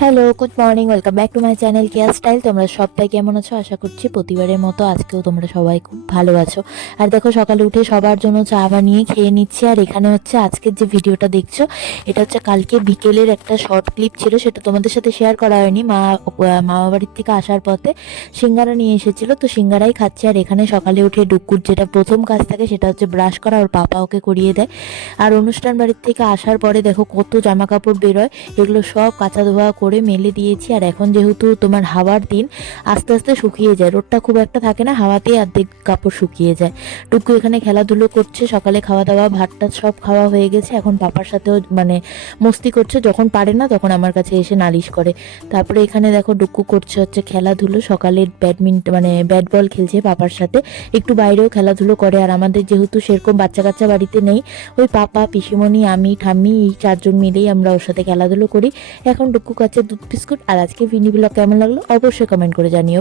Hello good morning welcome back to my channel Care Style তোমরা সবাই কেমন আছো? আশা করছি প্রতিবারের মতো আজকেও তোমরা সবাই খুব ভালো আছো। আর দেখো, সকালে উঠে সবার জন্য চা বানিয়ে খেয়ে নিচ্ছি। আর এখানে হচ্ছে আজকের যে ভিডিওটা দেখছ, এটা হচ্ছে কালকে বিকেলের একটা শর্ট ক্লিপ ছিল, সেটা তোমাদের সাথে শেয়ার করা হয়নি। মা মামা বাড়ির থেকে আসার পথে সিঙ্গারা নিয়ে এসেছিল, তো সিঙ্গারাই খাচ্ছে। আর এখানে সকালে উঠে ডুকুর যেটা প্রথম কাজ থাকে, সেটা হচ্ছে ব্রাশ করা, ওর পাপা ওকে করিয়ে দেয়। আর অনুষ্ঠান বাড়ির থেকে আসার পরে দেখো, কত জামা কাপড় বেরোয়, এগুলো সব কাঁচা ধোয়া করে মেলে দিয়েছি। আর এখন যেহেতু তোমার হাওয়ার দিন, আস্তে আস্তে শুকিয়ে যায়। রোদটা খুব একটা থাকে না হাওয়াতেই অর্ধেক কাপড় শুকিয়ে যায়। টুকু এখানে খেলাধুলো করছে, সকালে খাওয়া দাওয়া ভাতটা সব খাওয়া হয়ে গেছে। এখন পাপার সাথেও মানে মস্তি করছে, যখন পারে না তখন আমার কাছে এসে নালিশ করে। তারপরে এখানে দেখো ডুকু করছে হচ্ছে খেলাধুলো, সকালে ব্যাডমিন্টন মানে ব্যাট বল খেলছে পাপার সাথে। একটু বাইরেও খেলাধুলো করে। আর আমাদের যেহেতু সেরকম বাচ্চা কাচ্চা বাড়িতে নেই, ওই পাপা, পিসিমণি, আমি, ঠাম্মি, এই চারজন মিলেই আমরা ওর সাথে খেলাধুলো করি। এখন ডুকু কাছে দুধ বিস্কুট আর আজকে ভিনি ব্লগ কেমন লাগল অবশ্যই কমেন্ট করে জানিও